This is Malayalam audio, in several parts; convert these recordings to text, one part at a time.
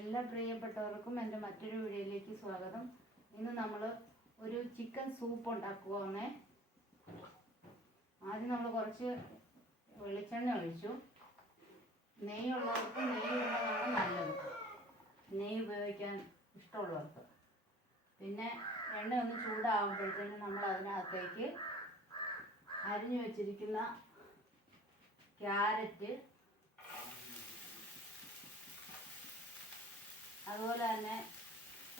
എല്ലാ പ്രിയപ്പെട്ടവർക്കും എൻ്റെ മറ്റൊരു വീഡിയോയിലേക്ക് സ്വാഗതം. ഇന്ന് നമ്മൾ ഒരു ചിക്കൻ സൂപ്പ് ഉണ്ടാക്കുവാണ്. ആദ്യം നമ്മൾ കുറച്ച് വെളിച്ചെണ്ണ ഒഴിച്ചു. നെയ്യുള്ളവർക്ക് നെയ്യുള്ളതാണ് നല്ലത്, നെയ്യ് ഉപയോഗിക്കാൻ ഇഷ്ടമുള്ളവർക്ക്. പിന്നെ എണ്ണ ഒന്ന് ചൂടാകുമ്പോഴത്തേനും നമ്മൾ അതിനകത്തേക്ക് അരിഞ്ഞു വെച്ചിരിക്കുന്ന ക്യാരറ്റ്, അതുപോലെ തന്നെ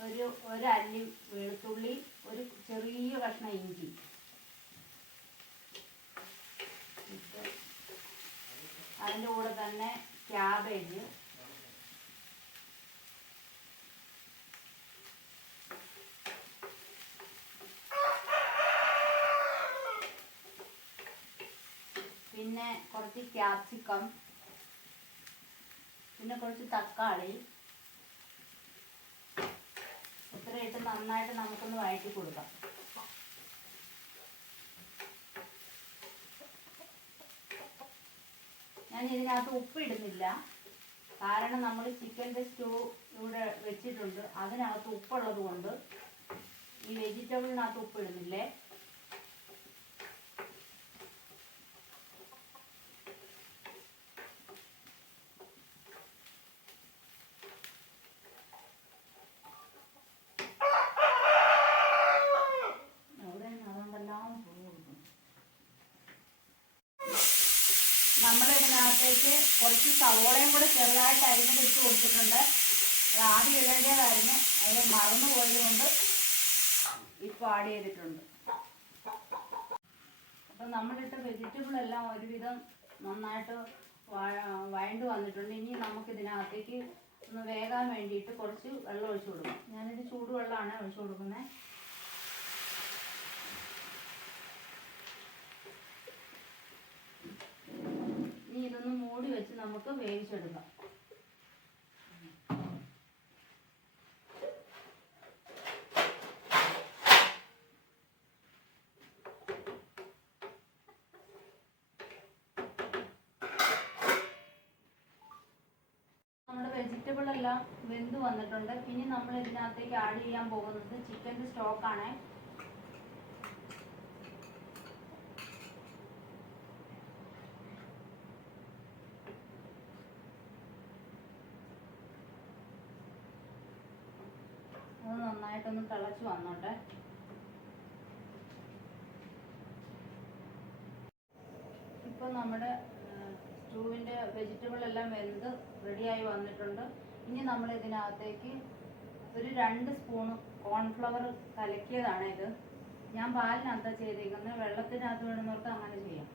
ഒരു അല്ലി വെളുത്തുള്ളി, ഒരു ചെറിയ കഷ്ണം ഇഞ്ചി ഇട്ട് അതിൻ്റെ കൂടെ തന്നെ ക്യാബേജ്, പിന്നെ കുറച്ച് ക്യാപ്സിക്കം, പിന്നെ കുറച്ച് തക്കാളി ഇട്ട് നന്നായിട്ട് നമുക്കൊന്ന് വഴറ്റി കൊടുക്കാം. ഞാൻ ഇതിനകത്ത് ഉപ്പ് ഇടുന്നില്ല, കാരണം നമ്മൾ ചിക്കൻ്റെ സ്റ്റൂ ഇവിടെ വെച്ചിട്ടുണ്ട്, അതിനകത്ത് ഉപ്പുള്ളത് കൊണ്ട് ഈ വെജിറ്റബിളിനകത്ത് ഉപ്പ് ഇടുന്നില്ലേ. നമ്മളിതിനകത്തേക്ക് കുറച്ച് സവോളയും കൂടെ ചെറുതായിട്ട് അരിഞ്ഞ് ഇട്ട് കൊടുത്തിട്ടുണ്ട്. അത് ആദ്യം ഇടേണ്ടതായിരുന്നു, അത് മറന്നു പോയതുകൊണ്ട് ഇപ്പോൾ ആഡ് ചെയ്തിട്ടുണ്ട്. അപ്പം നമ്മളിട്ട വെജിറ്റബിളെല്ലാം ഒരുവിധം നന്നായിട്ട് വഴണ്ട് വന്നിട്ടുണ്ട്. ഇനി നമുക്കിതിനകത്തേക്ക് ഒന്ന് വേകാൻ വേണ്ടിയിട്ട് കുറച്ച് വെള്ളം ഒഴിച്ചു കൊടുക്കാം. ഞാനിത് ചൂടുവെള്ളമാണ് ഒഴിച്ചു കൊടുക്കുന്നത്. ഇതൊന്ന് മൂടി വെച്ച് നമുക്ക് വേവിച്ചെടുക്കാം. നമ്മുടെ വെജിറ്റബിൾ എല്ലാം വെന്ത് വന്നിട്ടുണ്ട്. ഇനി നമ്മൾ ഇതിനകത്തേക്ക് ആഡ് ചെയ്യാൻ പോകുന്നത് ചിക്കൻ്റെ സ്റ്റോക്കാണ്. അത് നന്നായിട്ടൊന്ന് തിളച്ച് വന്നോട്ടെ. ഇപ്പോൾ നമ്മുടെ സ്റ്റൂവിൻ്റെ വെജിറ്റബിൾ എല്ലാം വെന്ത് റെഡിയായി വന്നിട്ടുണ്ട്. ഇനി നമ്മൾ ഇതിനകത്തേക്ക് ഒരു 2 സ്പൂണ് കോൺഫ്ലവർ കലക്കിയതാണ് ഇത്. ഞാൻ പാലിനകത്താണ് ചെയ്തേക്കുന്നത്, വെള്ളത്തിനകത്ത് വേണമെന്നോർത്ത് അങ്ങനെ ചെയ്യാം.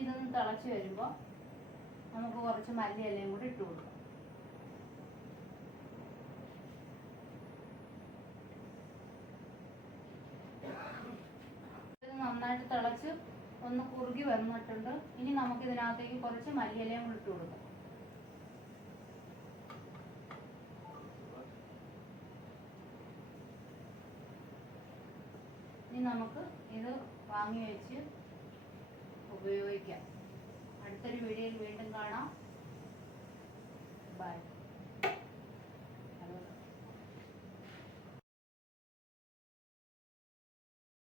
ഇതൊന്ന് തിളച്ച് വരുമ്പോൾ നമുക്ക് കുറച്ച് മല്ലിയിലയും കൂടി ഇട്ട് കൊടുക്കാം. ഇത് നന്നായിട്ട് തിളച്ച് ഒന്ന് കുറുകി വന്നിട്ടുണ്ട്. ഇനി നമുക്ക് ഇതിനകത്തേക്ക് കുറച്ച് മല്ലിയിലയും കൂടി ഇട്ട് കൊടുക്കാം. ഇനി നമുക്ക് ഇത് വാങ്ങി വെച്ച് ഉപയോഗിക്കാം. അടുത്തൊരു വീഡിയോയിൽ വീണ്ടും കാണാം. ബൈ.